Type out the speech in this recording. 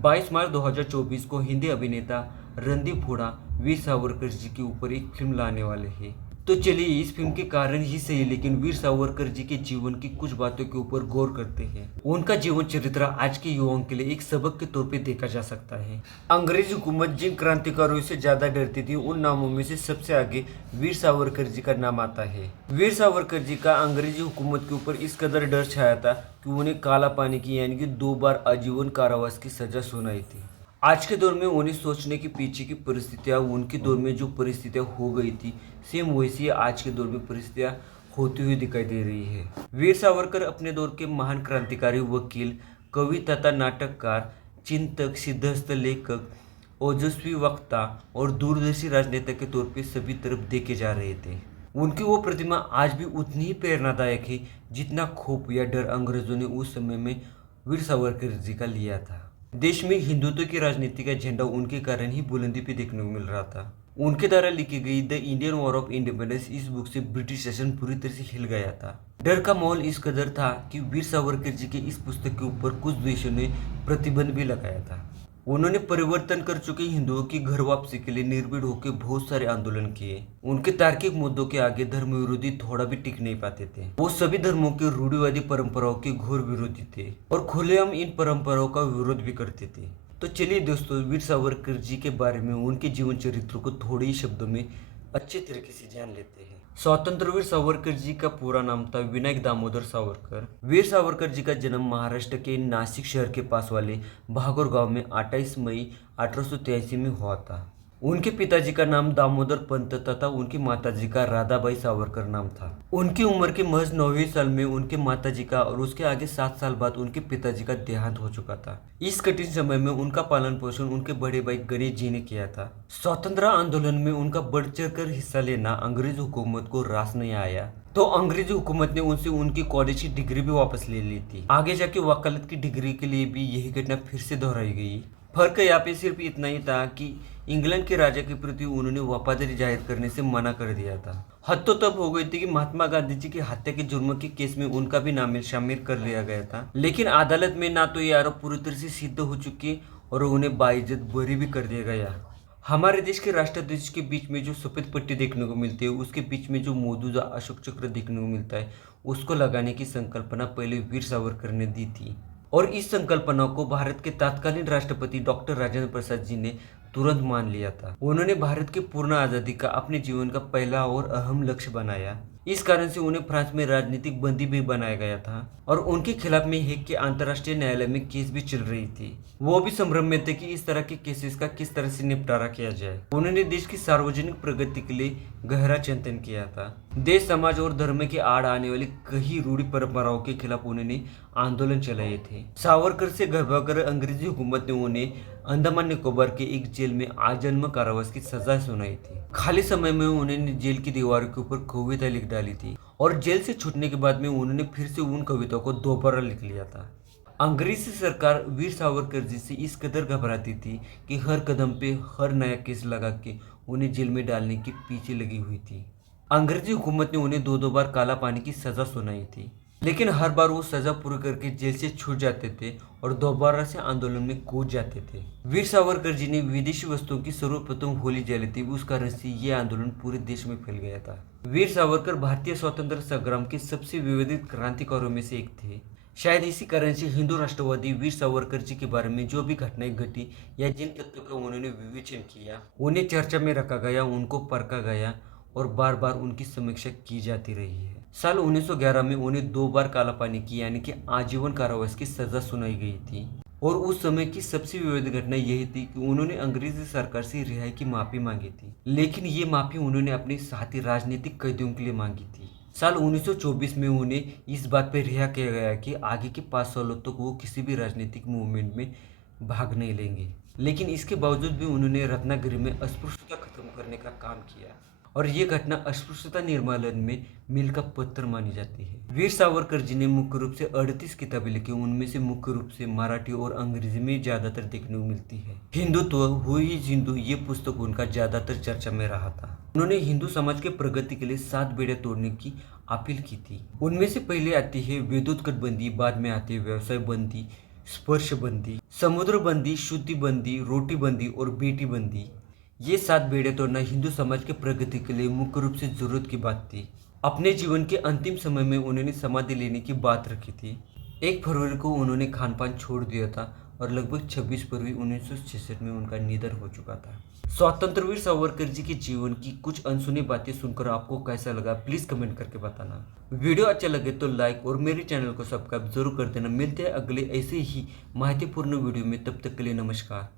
22 मार्च 2024 को हिंदी अभिनेता रणदीप हुडा वीर सावरकर जी के ऊपर एक फिल्म लाने वाले हैं। तो चलिए इस फिल्म के कारण ही सही लेकिन वीर सावरकर जी के जीवन की कुछ बातों के ऊपर गौर करते हैं। उनका जीवन चरित्र आज के युवाओं के लिए एक सबक के तौर पे देखा जा सकता है। अंग्रेज हुकूमत जिन क्रांतिकारियों से ज्यादा डरती थी उन नामों में से सबसे आगे वीर सावरकर जी का नाम आता है। वीर सावरकर जी का अंग्रेजी हुकूमत के ऊपर इस कदर डर छाया था कि उन्हें काला पानी की यानी कि 2 बार आजीवन कारावास की सजा सुनाई थी। आज के दौर में उन्हें सोचने के पीछे की परिस्थितियां उनके दौर में जो परिस्थितियां हो गई थी सेम वैसी आज के दौर में परिस्थितियां होती हुई दिखाई दे रही है। वीर सावरकर अपने दौर के महान क्रांतिकारी, वकील, कवि तथा नाटककार, चिंतक, सिद्धहस्त लेखक, ओजस्वी वक्ता और दूरदर्शी राजनेता के तौर पे सभी तरफ देखे जा रहे थे। उनकी वो प्रतिमा आज भी उतनी ही प्रेरणादायक है जितना खौफ या डर अंग्रेजों ने उस समय में वीर सावरकर जी का लिया था। देश में हिंदुत्व की राजनीति का झंडा उनके कारण ही बुलंदी पे देखने को मिल रहा था। उनके द्वारा लिखी गई the Indian war of independence इस बुक से ब्रिटिश शासन पूरी तरह से हिल गया था। डर का माहौल इस कदर था कि वीर सावरकर जी के इस पुस्तक के ऊपर कुछ देशों ने प्रतिबंध भी लगाया था। उन्होंने परिवर्तन कर चुके हिंदुओं की घर वापसी के लिए निर्भीड होकर बहुत सारे आंदोलन किए। उनके तार्किक मुद्दों के आगे धर्म विरोधी थोड़ा भी टिक नहीं पाते थे। वो सभी धर्मों के रूढ़िवादी परंपराओं के घोर विरोधी थे और खुलेआम इन परंपराओं का विरोध भी करते थे। तो चलिए दोस्तों, वीर सावरकर जी के बारे में, उनके जीवन चरित्र को थोड़े ही शब्दों में अच्छे तरीके से जान लेते हैं। स्वतंत्रवीर सावरकर जी का पूरा नाम था विनायक दामोदर सावरकर। वीर सावरकर जी का जन्म महाराष्ट्र के नासिक शहर के पास वाले भागोर गांव में 28 मई 1883 में हुआ था। उनके पिताजी का नाम दामोदर पंत तथा उनकी माताजी का राधाबाई सावरकर नाम था। उनकी उम्र के महज 9वें साल में उनके माताजी का और उसके आगे 7 साल बाद उनके पिताजी का देहांत हो चुका था। इस कठिन समय में उनका पालन पोषण उनके बड़े भाई गणेश जी ने किया था। स्वतंत्रता आंदोलन में उनका बढ़ चढ़कर हिस्सा लेना अंग्रेज हुकूमत को रास नहीं आया तो अंग्रेजी हुकूमत ने उनसे उनकी कॉलेज की डिग्री भी वापस ले ली थी। आगे जाके वकालत की डिग्री के लिए भी यही घटना फिर से दोहराई गई। फर्क यहाँ पे सिर्फ इतना ही था कि इंग्लैंड के राजा के प्रति उन्होंने वफादारी जाहिर करने से मना कर दिया था। हद तो तब हो गई थी कि महात्मा गांधी जी की हत्या के जुर्म के केस में उनका भी नाम शामिल कर लिया गया था। लेकिन अदालत में ना तो ये आरोप पूरी तरह से सिद्ध हो चुके और उन्हें बाइज्जत बरी भी कर दिया गया। हमारे देश के राष्ट्राध्यक्ष के बीच में जो सफेद पट्टी देखने को मिलती है, उसके बीच में जो मौजूदा अशोक चक्र देखने को मिलता है, उसको लगाने की संकल्पना पहले वीर सावरकर ने दी थी और इस संकल्पना को भारत के तत्कालीन राष्ट्रपति डॉक्टर राजेंद्र प्रसाद जी ने तुरंत मान लिया था। उन्होंने भारत की पूर्ण आजादी का अपने जीवन का पहला और अहम लक्ष्य बनाया। इस कारण से उन्हें फ्रांस में राजनीतिक बंदी भी बनाया गया था और उनके खिलाफ में हेग के अंतर्राष्ट्रीय न्यायालय में केस भी चल रही थी। वो भी संभ्रम में थे कि इस तरह के केसेस का किस तरह से निपटारा किया जाए। उन्होंने देश की सार्वजनिक प्रगति के लिए गहरा चिंतन किया था। देश, समाज और धर्म के आड़ आने वाली कई रूढ़ी परंपराओं के खिलाफ उन्होंने आंदोलन चलाए थे। सावरकर से घबराकर अंग्रेजी हुकूमत ने उन्हें अंडमान निकोबार के एक जेल में आजन्म कारावास की सजा सुनाई थी। खाली समय में उन्होंने जेल की दीवारों के ऊपर कविता लिख डाली थी और जेल से छूटने के बाद में उन्होंने फिर से उन कविताओं को दोबारा लिख लिया था। अंग्रेजी सरकार वीर सावरकर जी से इस कदर घबराती थी कि हर कदम पे हर नया केस लगा के उन्हें जेल में डालने के पीछे लगी हुई थी। अंग्रेजी हुकूमत ने उन्हें 2 बार काला पानी की सजा सुनाई थी, लेकिन हर बार वो सजा पूरी करके जेल से छूट जाते थे और दोबारा से आंदोलन में कूद जाते थे। वीर सावरकर जी ने विदेशी वस्तुओं की सर्वप्रथम होली जलाई थी, उस कारण से ये आंदोलन पूरे देश में फैल गया था। वीर सावरकर भारतीय स्वतंत्रता संग्राम के सबसे विवादित क्रांतिकारियों में से एक थे। शायद इसी कारण से हिंदू राष्ट्रवादी वीर सावरकर जी के बारे में जो भी घटनाएं घटी या जिन तथ्यों का उन्होंने विवेचन किया, उन्हें चर्चा में रखा गया, उनको परखा गया और बार बार उनकी समीक्षा की जाती रही है। साल 1911 में उन्हें 2 बार काला पानी की यानी कि आजीवन कारावास की सजा सुनाई गई थी और उस समय की सबसे विवादित घटना यही थी कि उन्होंने अंग्रेजी सरकार से रिहाई की माफी मांगी थी, लेकिन ये माफी उन्होंने अपने साथी राजनीतिक कैदियों के लिए मांगी थी। साल 1924 में उन्हें इस बात पर रिहा किया गया कि आगे के 5 सालों तक वो किसी भी राजनीतिक मूवमेंट में भाग नहीं लेंगे, लेकिन इसके बावजूद भी उन्होंने रत्नागिरी में अस्पृश्यता खत्म करने का काम किया और ये घटना अस्पृश्यता निर्मूलन में मील का पत्थर मानी जाती है। वीर सावरकर जी ने मुख्य रूप से 38 किताबें लिखी, उनमें से मुख्य रूप से मराठी और अंग्रेजी में ज्यादातर देखने को मिलती है। हिंदुत्व हुई हिंदू ये पुस्तक उनका ज्यादातर चर्चा में रहा था। उन्होंने हिंदू समाज के प्रगति के लिए 7 बेड़े तोड़ने की अपील की थी। उनमें से पहले आती है विद्युत कटबंदी, बाद में आती है व्यवसाय बंदी, स्पर्शबंदी, समुद्रबंदी, शुद्धिबंदी, रोटीबंदी और बेटीबंदी। ये 7 बेड़े तोड़ना हिंदू समाज के प्रगति के लिए मुख्य रूप से जरूरत की बात थी। अपने जीवन के अंतिम समय में उन्होंने समाधि लेने की बात रखी थी। 1 फरवरी को उन्होंने खान पान छोड़ दिया था और लगभग 26 फरवरी 1966 में उनका निधन हो चुका था। स्वतंत्रवीर सावरकर जी के जीवन की कुछ अनसुनी बातें सुनकर आपको कैसा लगा, प्लीज कमेंट करके बताना। वीडियो अच्छा लगे तो लाइक और मेरे चैनल को सब्सक्राइब जरूर कर देना। मिलते हैं अगले ऐसे ही महत्वपूर्ण वीडियो में, तब तक के लिए नमस्कार।